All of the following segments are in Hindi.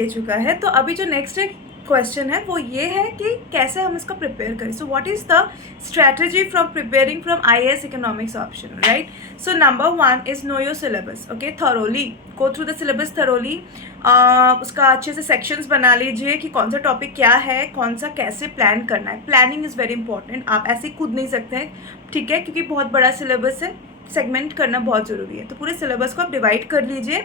दे चुका है। तो अभी जो नेक्स्ट एक क्वेश्चन है वो ये है कि कैसे हम इसका प्रिपेयर करें। So what is the strategy from preparing from IAS economics option, right? So number 1 is know your syllabus, okay. Thoroughly go through the syllabus thoroughly. उसका अच्छे से सेक्शंस बना लीजिए कि कौन सा टॉपिक क्या है, कौन सा कैसे प्लान करना है। Planning is very important. आप ऐसे ही कूद नहीं सकते हैं, ठीक है, क्योंकि बहुत बड़ा सिलेबस है। सेगमेंट करना बहुत ज़रूरी है। तो पूरे सिलेबस को आप डिवाइड कर लीजिए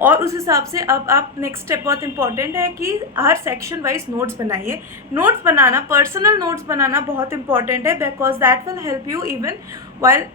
और उस हिसाब से अब आप नेक्स्ट स्टेप बहुत इंपॉर्टेंट है कि हर सेक्शन वाइज नोट्स बनाइए। नोट्स बनाना, पर्सनल नोट्स बनाना बहुत इंपॉर्टेंट है, because that will help you even while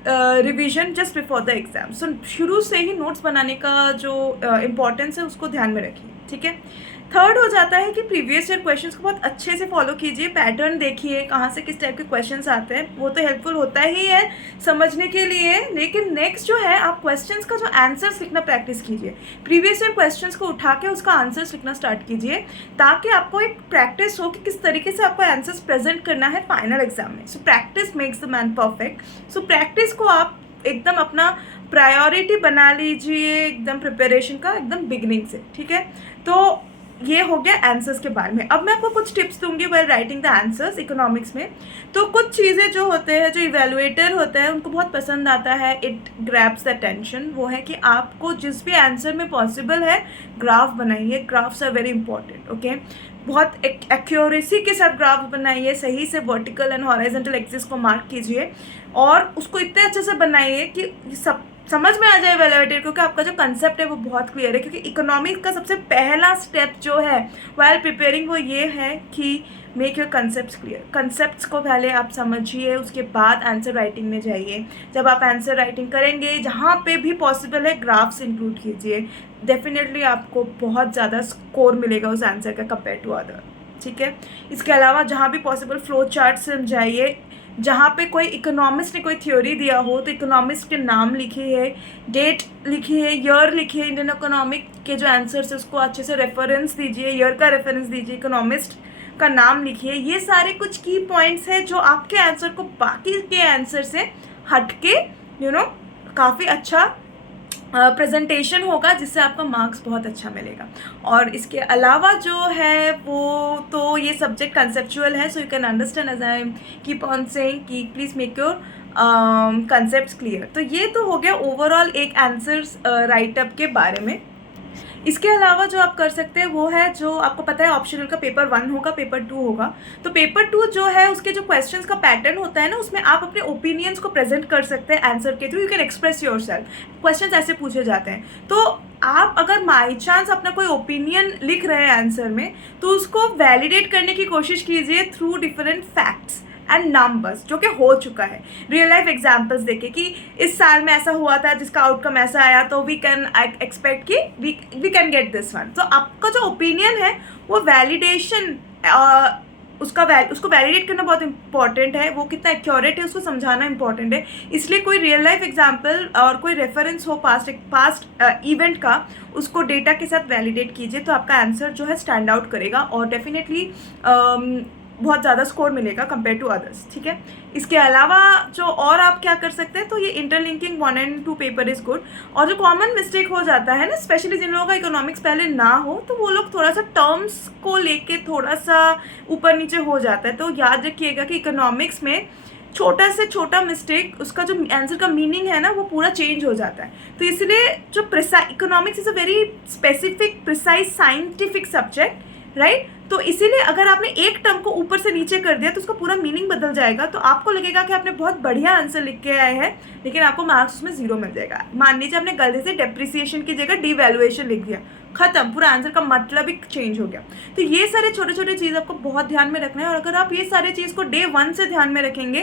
revision just before the exam. So शुरू से ही नोट्स बनाने का जो इम्पोर्टेंस है उसको ध्यान में रखिए, ठीक है। थर्ड हो जाता है कि प्रीवियस ईयर क्वेश्चंस को बहुत अच्छे से फॉलो कीजिए, पैटर्न देखिए कहाँ से किस टाइप के क्वेश्चंस आते हैं। वो तो हेल्पफुल होता ही है समझने के लिए, लेकिन नेक्स्ट जो है आप क्वेश्चंस का जो आंसर्स लिखना प्रैक्टिस कीजिए। प्रीवियस ईयर क्वेश्चंस को उठा के उसका आंसर्स लिखना स्टार्ट कीजिए, ताकि आपको एक प्रैक्टिस हो कि किस तरीके से आपको आंसर्स प्रेजेंट करना है फाइनल एग्जाम में। So practice makes the man perfect. So practice को आप एकदम अपना प्रायोरिटी बना लीजिए, एकदम प्रिपरेशन का एकदम बिगनिंग से, ठीक है। तो ये हो गया आंसर्स के बारे में। अब मैं आपको कुछ टिप्स दूंगी well writing the answers economics में। तो कुछ चीज़ें जो होते हैं, जो इवेलुएटर होता है, उनको बहुत पसंद आता है, इट ग्रैब्स द अटेंशन। वो है कि आपको जिस भी आंसर में पॉसिबल है ग्राफ बनाइए। Graphs are very important, okay. बहुत एक्यूरेसी के साथ ग्राफ बनाइए, सही से वर्टिकल एंड हॉरिजॉन्टल एक्सिस को मार्क कीजिए और उसको इतने अच्छे से बनाइए कि सब समझ में आ जाए इवैल्यूएटर, क्योंकि आपका जो कंसेप्ट है वो बहुत क्लियर है। क्योंकि इकोनॉमिक्स का सबसे पहला स्टेप जो है व्हाइल प्रिपेयरिंग वो ये है कि make your concept clear. Concepts को पहले आप समझिए, उसके बाद आंसर राइटिंग में जाइए। जब आप आंसर राइटिंग करेंगे, जहाँ पे भी पॉसिबल है ग्राफ्स इंक्लूड कीजिए। डेफिनेटली आपको बहुत ज़्यादा स्कोर मिलेगा उस आंसर का कंपेयर टू अदर, ठीक है। इसके अलावा जहाँ भी पॉसिबल फ्लो चार्ट समझाइए। जहाँ पे कोई इकोनॉमिस्ट ने कोई थ्योरी दिया हो तो इकोनॉमिस्ट के नाम लिखिए, डेट लिखिए, ईयर लिखिए। इंडियन इकोनॉमिक के जो आंसर्स है उसको अच्छे से रेफरेंस दीजिए, ईयर का रेफरेंस दीजिए, इकोनॉमिस्ट का नाम लिखिए। ये सारे कुछ की पॉइंट्स हैं जो आपके आंसर को बाकी के आंसर से हटके काफ़ी अच्छा प्रेजेंटेशन होगा, जिससे आपका मार्क्स बहुत अच्छा मिलेगा। और इसके अलावा जो है वो तो ये सब्जेक्ट कंसेप्चुअल है, so you can understand as I keep on saying कि please make your concepts clear. तो ये तो हो गया ओवरऑल एक आंसर्स राइटअप के बारे में। इसके अलावा जो आप कर सकते हैं वो है, जो आपको पता है ऑप्शनल का पेपर 1 होगा, पेपर 2 होगा। तो पेपर 2 जो है उसके जो क्वेश्चंस का पैटर्न होता है ना, उसमें आप अपने ओपिनियंस को प्रेजेंट कर सकते हैं आंसर के through. You can express your self. Questions ऐसे पूछे जाते हैं, तो आप अगर बाई चांस अपना कोई ओपिनियन लिख रहे हैं आंसर में, तो उसको वैलिडेट करने की कोशिश कीजिए through different facts and numbers जो कि हो चुका है। रियल लाइफ एग्जाम्पल्स देखे कि इस साल में ऐसा हुआ था जिसका आउटकम ऐसा आया, तो वी कैन एक्सपेक्ट कि we can get this one. तो आपका जो ओपिनियन है वो वैलिडेशन, उसको वैलिडेट करना बहुत इंपॉर्टेंट है। वो कितना एक्यूरेट है उसको समझाना इंपॉर्टेंट है। इसलिए कोई रियल लाइफ एग्जाम्पल और कोई रेफरेंस हो पास्ट इवेंट का, उसको डेटा के साथ वैलिडेट कीजिए, तो आपका आंसर जो है स्टैंड आउट करेगा और डेफिनेटली बहुत ज़्यादा स्कोर मिलेगा कंपेयर टू अदर्स, ठीक है। इसके अलावा जो और आप क्या कर सकते हैं, तो ये interlinking 1 and 2 paper is good. और जो कॉमन मिस्टेक हो जाता है ना, स्पेशली जिन लोगों का इकोनॉमिक्स पहले ना हो, तो वो लोग थोड़ा सा टर्म्स को लेके थोड़ा सा ऊपर नीचे हो जाता है। तो याद रखिएगा कि इकोनॉमिक्स में छोटा से छोटा मिस्टेक, उसका जो आंसर का मीनिंग है ना वो पूरा चेंज हो जाता है। तो इसलिए जो economics is a very specific precise scientific subject, right. तो इसीलिए अगर आपने एक टर्म को ऊपर से नीचे कर दिया तो उसका पूरा मीनिंग बदल जाएगा। तो आपको लगेगा कि आपने बहुत बढ़िया आंसर लिख के आए हैं, लेकिन आपको मार्क्स उसमें 0 मिल जाएगा। मान लीजिए आपने गलती से डेप्रिसिएशन की जगह डिवैल्यूएशन लिख दिया, खत्म, पूरा आंसर का मतलब ही चेंज हो गया। तो ये सारे छोटे छोटे चीज़ आपको बहुत ध्यान में रखना है। और अगर आप ये सारे चीज़ को डे 1 से ध्यान में रखेंगे